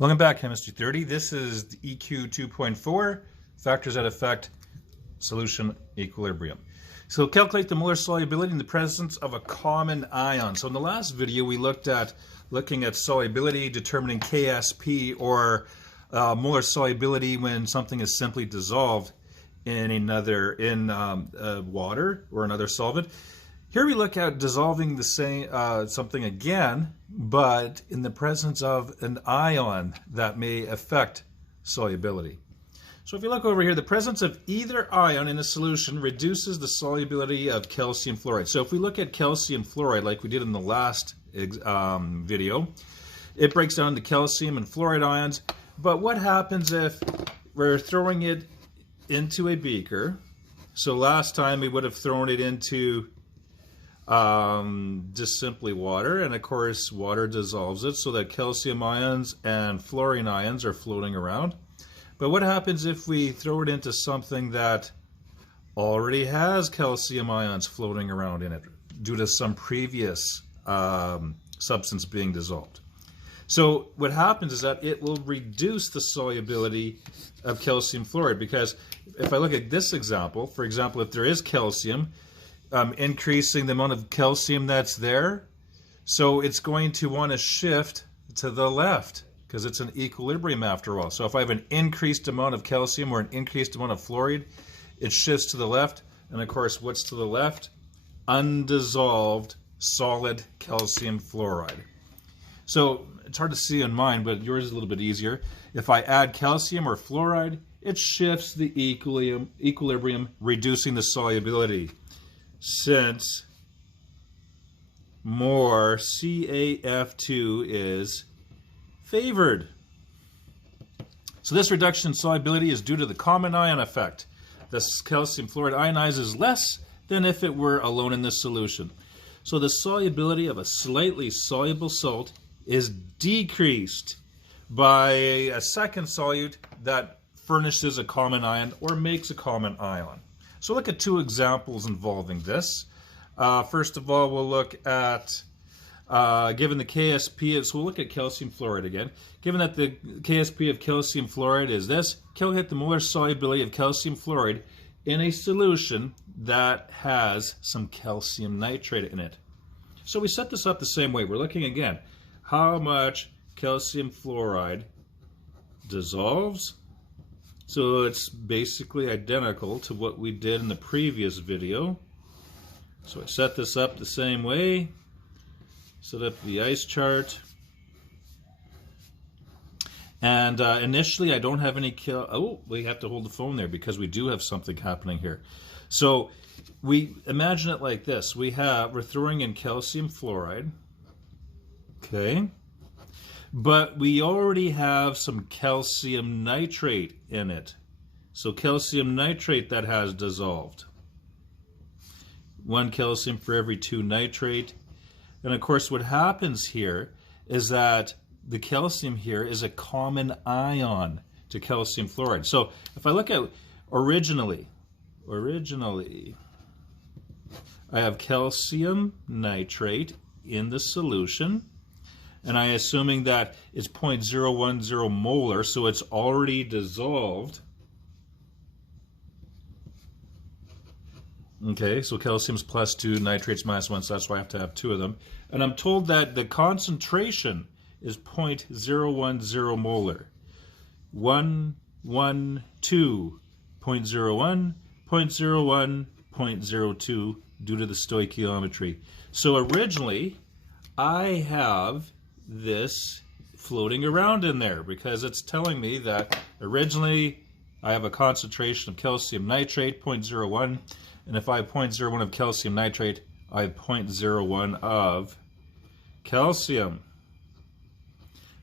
Welcome back, Chemistry 30. This is the EQ2.4, factors that affect solution equilibrium. So calculate the molar solubility in the presence of a common ion. So in the last video we looking at solubility, determining KSP, or molar solubility when something is simply dissolved in water or another solvent. Here we look at dissolving the same something again, but in the presence of an ion that may affect solubility. So if you look over here, the presence of either ion in a solution reduces the solubility of calcium fluoride. So if we look at calcium fluoride like we did in the last video, it breaks down into calcium and fluoride ions. But what happens if we're throwing it into a beaker? So last time we would have thrown it into just simply water, and of course water dissolves it so that calcium ions and fluorine ions are floating around. But what happens if we throw it into something that already has calcium ions floating around in it due to some previous substance being dissolved? So what happens is that it will reduce the solubility of calcium fluoride, because if I look at this example, for example, if there is calcium, increasing the amount of calcium that's there, so it's going to want to shift to the left because it's an equilibrium after all. So if I have an increased amount of calcium or an increased amount of fluoride, it shifts to the left, and of course what's to the left? Undissolved solid calcium fluoride. So it's hard to see on mine, but yours is a little bit easier. If I add calcium or fluoride, it shifts the equilibrium, reducing the solubility, since more CaF2 is favored. So this reduction in solubility is due to the common ion effect. This calcium fluoride ionizes less than if it were alone in this solution. So the solubility of a slightly soluble salt is decreased by a second solute that furnishes a common ion or makes a common ion. So look at two examples involving this. First of all, we'll look at, given the KSP, so we'll look at calcium fluoride again. Given that the KSP of calcium fluoride is this, calculate the molar solubility of calcium fluoride in a solution that has some calcium nitrate in it. So we set this up the same way. We're looking again, how much calcium fluoride dissolves. So it's basically identical to what we did in the previous video. So I set this up the same way, set up the ice chart. And initially I don't have any we have to hold the phone there because we do have something happening here. So we imagine it like this. We're throwing in calcium fluoride, okay? But we already have some calcium nitrate in it. So calcium nitrate that has dissolved. 1 calcium for every 2 nitrate. And of course what happens here is that the calcium here is a common ion to calcium fluoride. So if I look at originally I have calcium nitrate in the solution. And I'm assuming that it's 0.010 molar, so it's already dissolved. Okay, so calcium's +2, nitrate's -1, so that's why I have to have 2 of them. And I'm told that the concentration is 0.010 molar. 1, 1, 2, 0.01, 0.01, 0.02 due to the stoichiometry. So originally, I have this floating around in there because it's telling me that originally I have a concentration of calcium nitrate 0.01, and if I have 0.01 of calcium nitrate, I have 0.01 of calcium.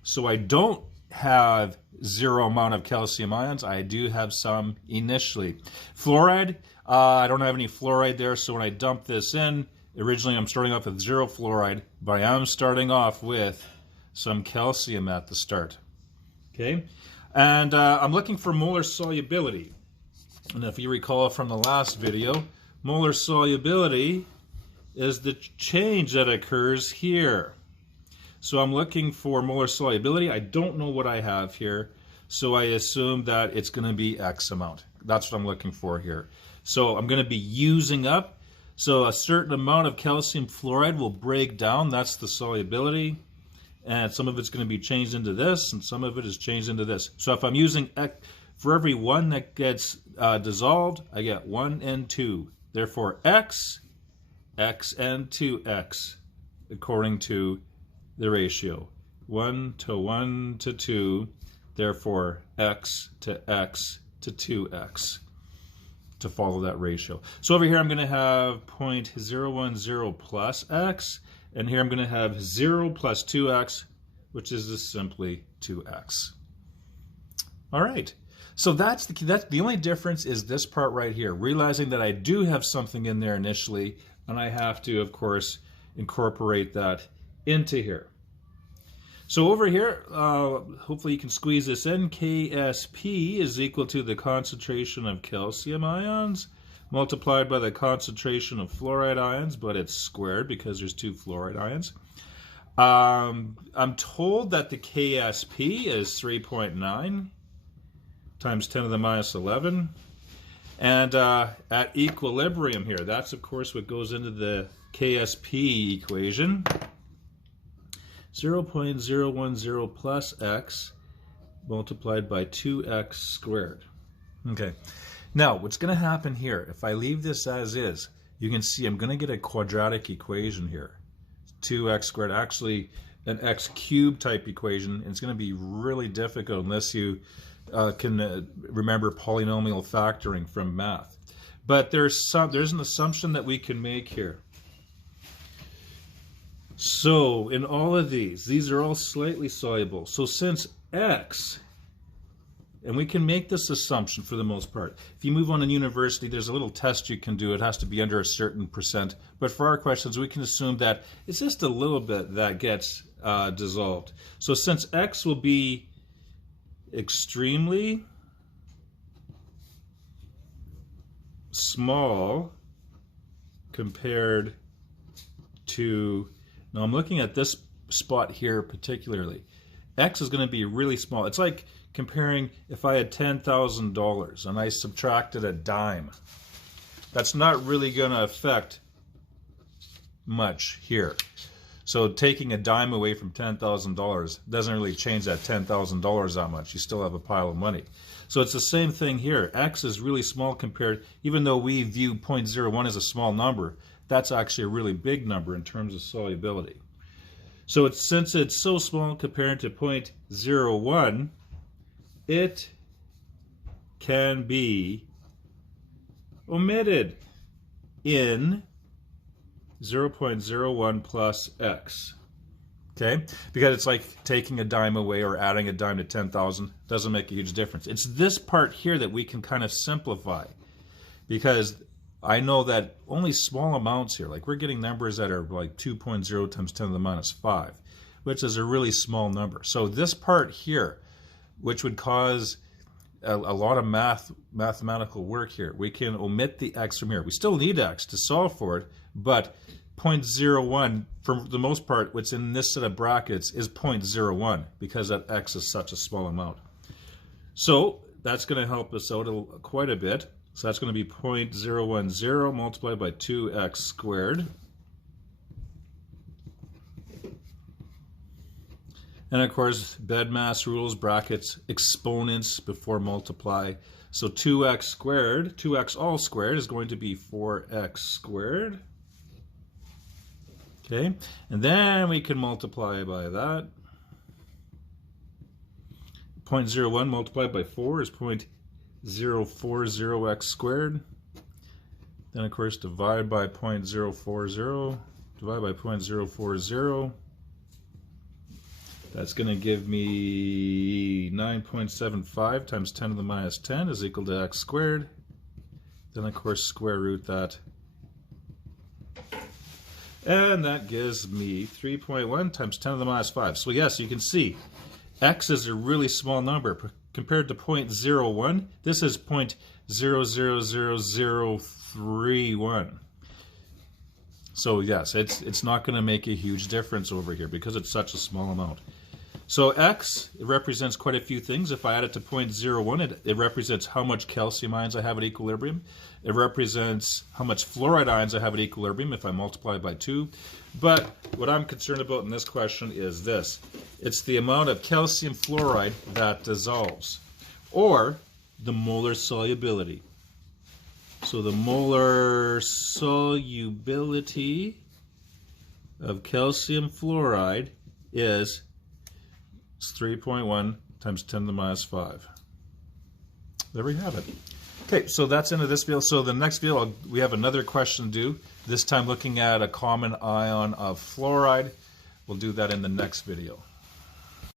So I don't have zero amount of calcium ions. I do have some initially. Fluoride, I don't have any fluoride there, so when I dump this in, originally I'm starting off with 0 fluoride, but I am starting off with some calcium at the start. Okay, and I'm looking for molar solubility. And if you recall from the last video, molar solubility is the change that occurs here. So I'm looking for molar solubility. I don't know what I have here, so I assume that it's going to be X amount. That's what I'm looking for here. So I'm going to be using up. So a certain amount of calcium fluoride will break down. That's the solubility. And some of it's going to be changed into this, and some of it is changed into this. So if I'm using X, for every one that gets dissolved, I get 1 and 2. Therefore, X and 2X, according to the ratio. 1 to 1 to 2, therefore X to 2X, to follow that ratio. So over here I'm going to have 0.010 plus X, and here I'm going to have 0 plus 2X, which is just simply 2X. All right. So that's the only difference is this part right here, realizing that I do have something in there initially, and I have to, of course, incorporate that into here. So over here, hopefully you can squeeze this in. KSP is equal to the concentration of calcium ions multiplied by the concentration of fluoride ions, but it's squared because there's 2 fluoride ions. I'm told that the KSP is 3.9 times 10 to the minus 11. And at equilibrium here, that's of course what goes into the KSP equation. 0.010 plus X multiplied by 2X squared. Okay. Now, what's going to happen here, if I leave this as is, you can see I'm going to get a quadratic equation here. 2X squared, actually an X cubed type equation, and it's going to be really difficult unless you can remember polynomial factoring from math. But there's an assumption that we can make here. So in all of these are all slightly soluble. So since X, and we can make this assumption for the most part. If you move on in university, there's a little test you can do. It has to be under a certain percent. But for our questions, we can assume that it's just a little bit that gets dissolved. So since X will be extremely small compared to, now I'm looking at this spot here particularly, X is going to be really small. It's like comparing if I had $10,000 and I subtracted a dime. That's not really going to affect much here. So taking a dime away from $10,000 doesn't really change that $10,000 that much. You still have a pile of money. So it's the same thing here. X is really small compared, even though we view 0.01 as a small number, that's actually a really big number in terms of solubility. So since it's so small compared to 0.01, it can be omitted in 0.01 plus X. Okay? Because it's like taking a dime away or adding a dime to 10,000 doesn't make a huge difference. It's this part here that we can kind of simplify, because I know that only small amounts here, like we're getting numbers that are like 2.0 times 10 to the minus 5, which is a really small number. So this part here, which would cause a lot of mathematical work here, we can omit the X from here. We still need X to solve for it, but 0.01, for the most part, what's in this set of brackets is 0.01 because that X is such a small amount. So that's going to help us out quite a bit. So that's going to be 0.010 multiplied by 2X squared. And of course, bed mass rules, brackets, exponents before multiply. So 2X squared, 2X all squared is going to be 4X squared. Okay, and then we can multiply by that. 0.01 multiplied by 4 is 0.040x squared. Then of course divide by 0.040, divide by 0.040. That's going to give me 9.75 times 10 to the minus 10 is equal to x squared. Then of course square root that. And that gives me 3.1 times 10 to the minus 5. So yes, you can see x is a really small number. Compared to 0.01, this is 0.000031. So yes, it's not going to make a huge difference over here because it's such a small amount. So X, it represents quite a few things. If I add it to 0.01, it represents how much calcium ions I have at equilibrium. It represents how much fluoride ions I have at equilibrium if I multiply by 2. But what I'm concerned about in this question is this. It's the amount of calcium fluoride that dissolves, or the molar solubility. So the molar solubility of calcium fluoride is 3.1 times 10 to the minus 5. There we have it. Okay, so that's into this video. So the next video, we have another question to do, this time looking at a common ion of fluoride. We'll do that in the next video.